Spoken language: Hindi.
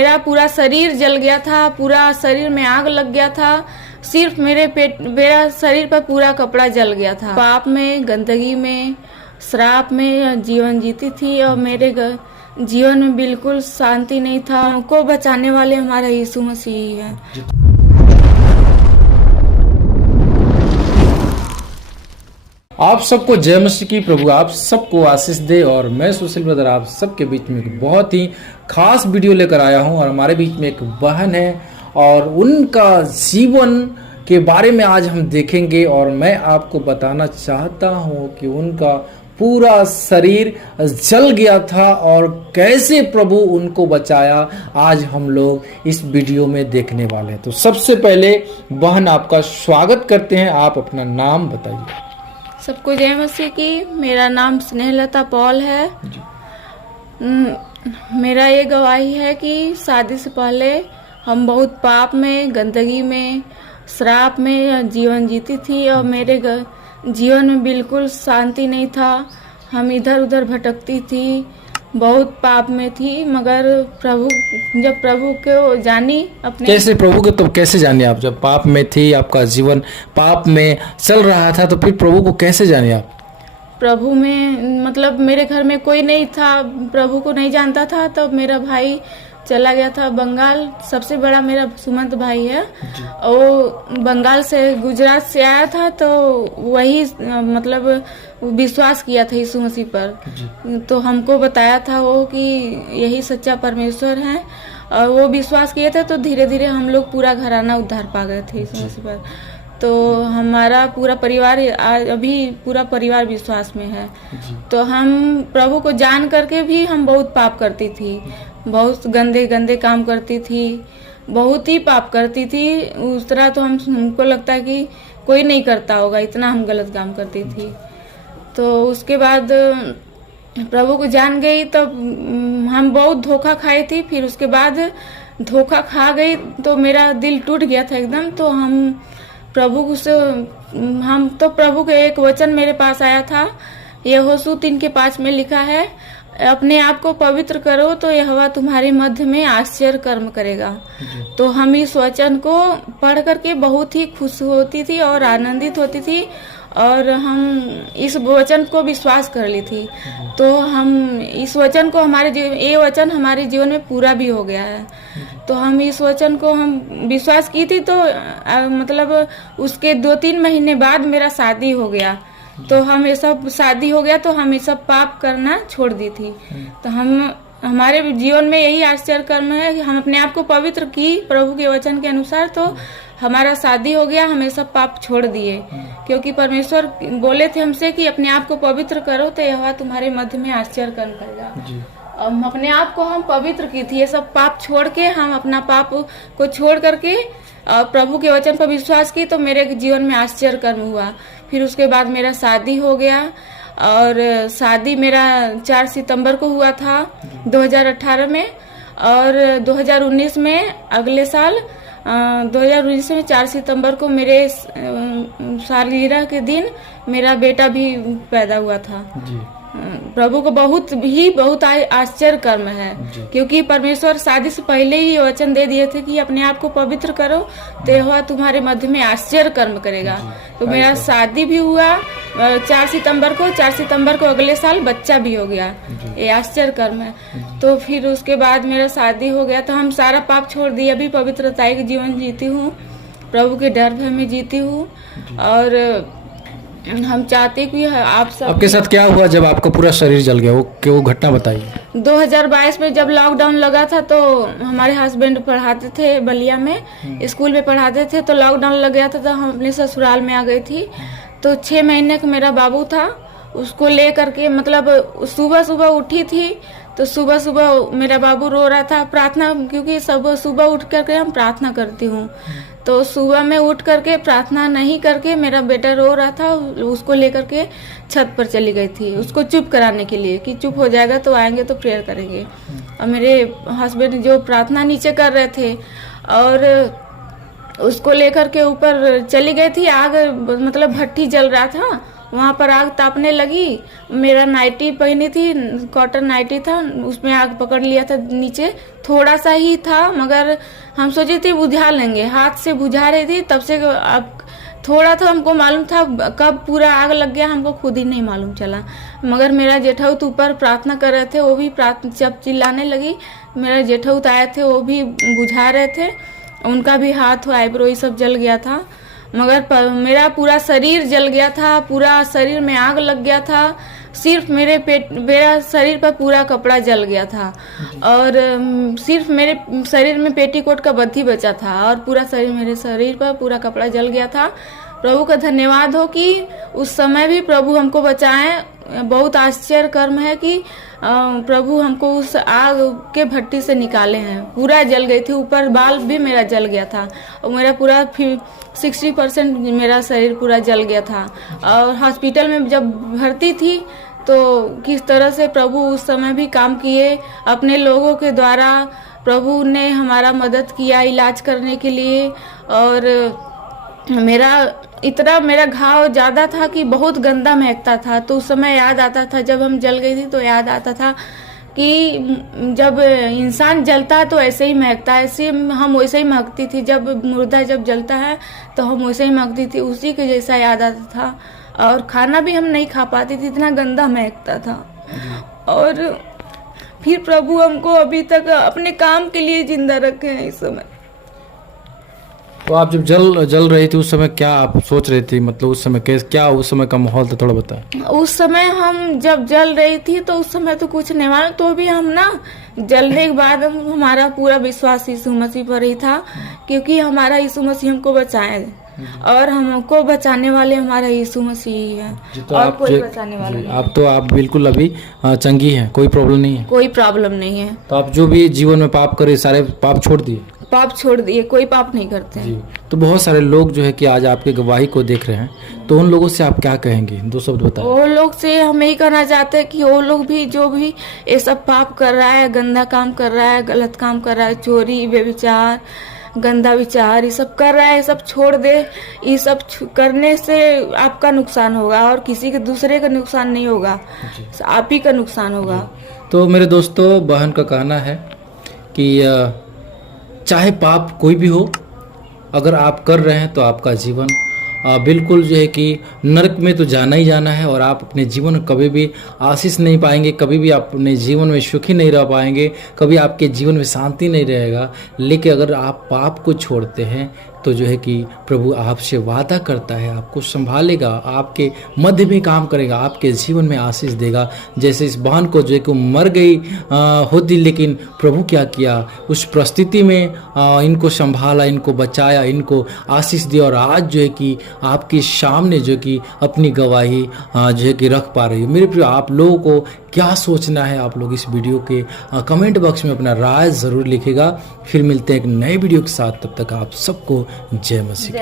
मेरा पूरा शरीर जल गया था, पूरा शरीर में आग लग गया था। सिर्फ मेरा शरीर पर पूरा कपड़ा जल गया था। पाप में, गंदगी में, श्राप में जीवन जीती थी और मेरे जीवन में बिल्कुल शांति नहीं था। हमको बचाने वाले हमारा यीशु मसीह है। आप सबको जय मसीह की। प्रभु आप सबको आशीष दे। और मैं सुशील ब्रदर आप सबके बीच में एक बहुत ही खास वीडियो लेकर आया हूं। और हमारे बीच में एक बहन है और उनका जीवन के बारे में आज हम देखेंगे। और मैं आपको बताना चाहता हूं कि उनका पूरा शरीर जल गया था और कैसे प्रभु उनको बचाया, आज हम लोग इस वीडियो में देखने वाले हैं। तो सबसे पहले बहन आपका स्वागत करते हैं। आप अपना नाम बताइए। सबको जय मसीह की। मेरा नाम स्नेहलता पॉल है। मेरा ये गवाही है कि शादी से पहले हम बहुत पाप में, गंदगी में, श्राप में जीवन जीती थी और मेरे जीवन में बिल्कुल शांति नहीं था। हम इधर उधर भटकती थी, बहुत पाप में थी। मगर जब प्रभु को जानी अपने। कैसे प्रभु को तो कैसे जाने आप? जब पाप में थी, आपका जीवन पाप में चल रहा था, तो फिर प्रभु को कैसे जाने आप? प्रभु में मतलब मेरे घर में कोई नहीं था, प्रभु को नहीं जानता था। तो मेरा भाई चला गया था बंगाल। सबसे बड़ा मेरा सुमंत भाई है, वो बंगाल से, गुजरात से आया था। तो वही मतलब विश्वास किया था यीशु मसीह पर। तो हमको बताया था वो कि यही सच्चा परमेश्वर है और वो विश्वास किए थे। तो धीरे धीरे हम लोग पूरा घराना उद्धार पा गए थे यीशु मसीह पर। तो हमारा पूरा परिवार अभी पूरा परिवार विश्वास में है। तो हम प्रभु को जान करके भी हम बहुत पाप करती थी, बहुत गंदे गंदे काम करती थी, बहुत ही पाप करती थी। उस तरह तो हमको लगता है कि कोई नहीं करता होगा, इतना हम गलत काम करती थी। तो उसके बाद प्रभु को जान गई तब हम बहुत धोखा खाई थी। फिर उसके बाद धोखा खा गई तो मेरा दिल टूट गया था एकदम। तो प्रभु के एक वचन मेरे पास आया था। यहोशू 3:5 में लिखा है, अपने आप को पवित्र करो तो यहोवा तुम्हारे मध्य में आश्चर्य कर्म करेगा। तो हम इस वचन को पढ़ करके बहुत ही खुश होती थी और आनंदित होती थी और हम इस वचन को विश्वास कर ली थी। तो हम इस वचन को ये वचन हमारे जीवन में पूरा भी हो गया है। तो हम इस वचन को हम विश्वास की थी। तो मतलब उसके 2-3 महीने बाद मेरा शादी हो गया। तो हम ये सब शादी हो गया तो हम ये सब पाप करना छोड़ दी थी। तो हमारे जीवन में यही आश्चर्य कर्म है कि हम अपने आप को पवित्र की प्रभु के वचन के अनुसार। तो हमारा शादी हो गया, हम ये सब पाप छोड़ दिए क्योंकि परमेश्वर बोले थे हमसे कि अपने आप को पवित्र करो तो यहोवा तुम्हारे मध्य में आश्चर्य कर्म करेगा। हम अपने आप को हम पवित्र की थी। ये सब पाप छोड़ के हम अपना पाप को छोड़ करके प्रभु के वचन पर विश्वास की तो मेरे जीवन में आश्चर्य कर्म हुआ। फिर उसके बाद मेरा शादी हो गया और शादी मेरा 4 सितंबर को हुआ था 2018 में। और 2019 में अगले साल 2019 में 4 सितंबर को मेरे सालगिरह के दिन मेरा बेटा भी पैदा हुआ था। प्रभु को बहुत आश्चर्य कर्म है क्योंकि परमेश्वर शादी से पहले ही वचन दे दिए थे कि अपने आप को पवित्र करो तो यहोवा तुम्हारे मध्य में आश्चर्य कर्म करेगा। तो मेरा शादी भी हुआ 4 सितंबर को अगले साल बच्चा भी हो गया। ये आश्चर्य कर्म है। तो फिर उसके बाद मेरा शादी हो गया तो हम सारा पाप छोड़ दिए। अभी पवित्रता के जीवन जीती हूँ, प्रभु के डर भय में जीती हूँ। और हम चाहते कि आप सब। आपके साथ क्या हुआ जब आपका पूरा शरीर जल गया? वो घटना बताइए। 2022 में जब लॉकडाउन लगा था तो हमारे हस्बैंड पढ़ाते थे बलिया में, स्कूल में पढ़ाते थे। तो लॉकडाउन लग गया था तो हम अपने ससुराल में आ गई थी। तो 6 महीने का मेरा बाबू था, उसको ले करके मतलब सुबह सुबह उठी थी तो सुबह सुबह मेरा बाबू रो रहा था। प्रार्थना, क्योंकि सब सुबह उठ करके हम प्रार्थना करती हूँ। तो सुबह में उठ करके प्रार्थना नहीं करके मेरा बेटा रो रहा था, उसको लेकर के छत पर चली गई थी उसको चुप कराने के लिए कि चुप हो जाएगा तो आएंगे तो प्रेयर करेंगे। और मेरे हस्बैंड जो प्रार्थना नीचे कर रहे थे और उसको लेकर के ऊपर चली गई थी। आग मतलब भट्टी जल रहा था वहाँ पर आग तापने लगी। मेरा नाइटी पहनी थी, कॉटन नाइटी था, उसमें आग पकड़ लिया था। नीचे थोड़ा सा ही था, मगर हम सोचे थे बुझा लेंगे, हाथ से बुझा रही थी। तब से अब थोड़ा तो हमको मालूम था, कब पूरा आग लग गया हमको खुद ही नहीं मालूम चला। मगर मेरा जेठौत ऊपर प्रार्थना कर रहे थे, वो भी जब चिल्लाने लगी, मेरा जेठौत आए थे, वो भी बुझा रहे थे। उनका भी हाथ आईब्रो ये सब जल गया था। मगर मेरा पूरा शरीर जल गया था, पूरा शरीर में आग लग गया था। सिर्फ मेरा शरीर पर पूरा कपड़ा जल गया था, और सिर्फ मेरे शरीर में पेटीकोट का बत्ती बचा था, और पूरा शरीर, मेरे शरीर पर पूरा कपड़ा जल गया था। प्रभु का धन्यवाद हो कि उस समय भी प्रभु हमको बचाएं। बहुत आश्चर्य कर्म है कि प्रभु हमको उस आग के भट्टी से निकाले हैं। पूरा जल गई थी, ऊपर बाल भी मेरा जल गया था, और मेरा पूरा 60% मेरा शरीर पूरा जल गया था। और हॉस्पिटल में जब भर्ती थी तो किस तरह से प्रभु उस समय भी काम किए अपने लोगों के द्वारा। प्रभु ने हमारा मदद किया इलाज करने के लिए। और मेरा घाव ज़्यादा था कि बहुत गंदा महकता था। तो उस समय याद आता था, जब हम जल गई थी तो याद आता था कि जब इंसान जलता है तो ऐसे ही महकता है, ऐसे हम वैसे ही महकती थी। जब मुर्दा जब जलता है तो हम वैसे ही महकती थी, उसी के जैसा याद आता था। और खाना भी हम नहीं खा पाती थी, इतना गंदा महकता था। और फिर प्रभु हमको अभी तक अपने काम के लिए जिंदा रखे हैं इस समय। तो आप जब जल रही थी उस समय क्या आप सोच रही थी, मतलब उस समय क्या उस समय का माहौल था, थोड़ा बताएं। उस समय हम जब जल रही थी तो उस समय तो कुछ नहीं मालूम, तो भी हम ना जलने के बाद हमारा पूरा विश्वास यीशु मसीह पर ही था, क्योंकि हमारा यीशु मसीह हमको बचाए, और हमको बचाने वाले हमारा यीशु मसीह ही है। तो और आप कोई बचाने वाला नहीं। आप बिल्कुल अभी चंगी हैं, कोई प्रॉब्लम नहीं है। कोई प्रॉब्लम नहीं है। तो आप जो भी जीवन में पाप करे सारे पाप छोड़ दिए। पाप छोड़ दिए, कोई पाप नहीं करते हैं। जी। तो बहुत सारे लोग जो है कि आज आपके गवाही को देख रहे हैं, तो उन लोगों से आप क्या कहेंगे, 2 शब्द बताएं। वो लोग से हम यही कहना चाहते हैं कि वो लोग भी जो भी ये सब पाप कर रहा है, गंदा काम कर रहा है, गलत काम कर रहा है, चोरी, व्यभिचार, गंदा विचार, ये सब कर रहा है, ये सब छोड़ दे। ये सब करने से आपका नुकसान होगा, और किसी के दूसरे का नुकसान नहीं होगा, आप ही का नुकसान होगा। तो मेरे दोस्तों, बहन का कहना है कि चाहे पाप कोई भी हो, अगर आप कर रहे हैं तो आपका जीवन बिल्कुल जो है कि नरक में तो जाना ही जाना है, और आप अपने जीवन में कभी भी आशीष नहीं पाएंगे, कभी भी आप अपने जीवन में सुखी नहीं रह पाएंगे, कभी आपके जीवन में शांति नहीं रहेगा। लेकिन अगर आप पाप को छोड़ते हैं तो जो है कि प्रभु आपसे वादा करता है, आपको संभालेगा, आपके मध्य में काम करेगा, आपके जीवन में आशीष देगा। जैसे इस बहन को जो है कि मर गई होती, लेकिन प्रभु क्या किया, उस परिस्थिति में इनको संभाला, इनको बचाया, इनको आशीष दिया, और आज जो है कि आपके सामने जो कि अपनी गवाही जो है कि रख पा रही है। मेरे प्रिय, आप लोगों को क्या सोचना है, आप लोग इस वीडियो के कमेंट बॉक्स में अपना राय ज़रूर लिखेगा। फिर मिलते हैं एक नए वीडियो के साथ, तब तक आप सबको जय मसीह।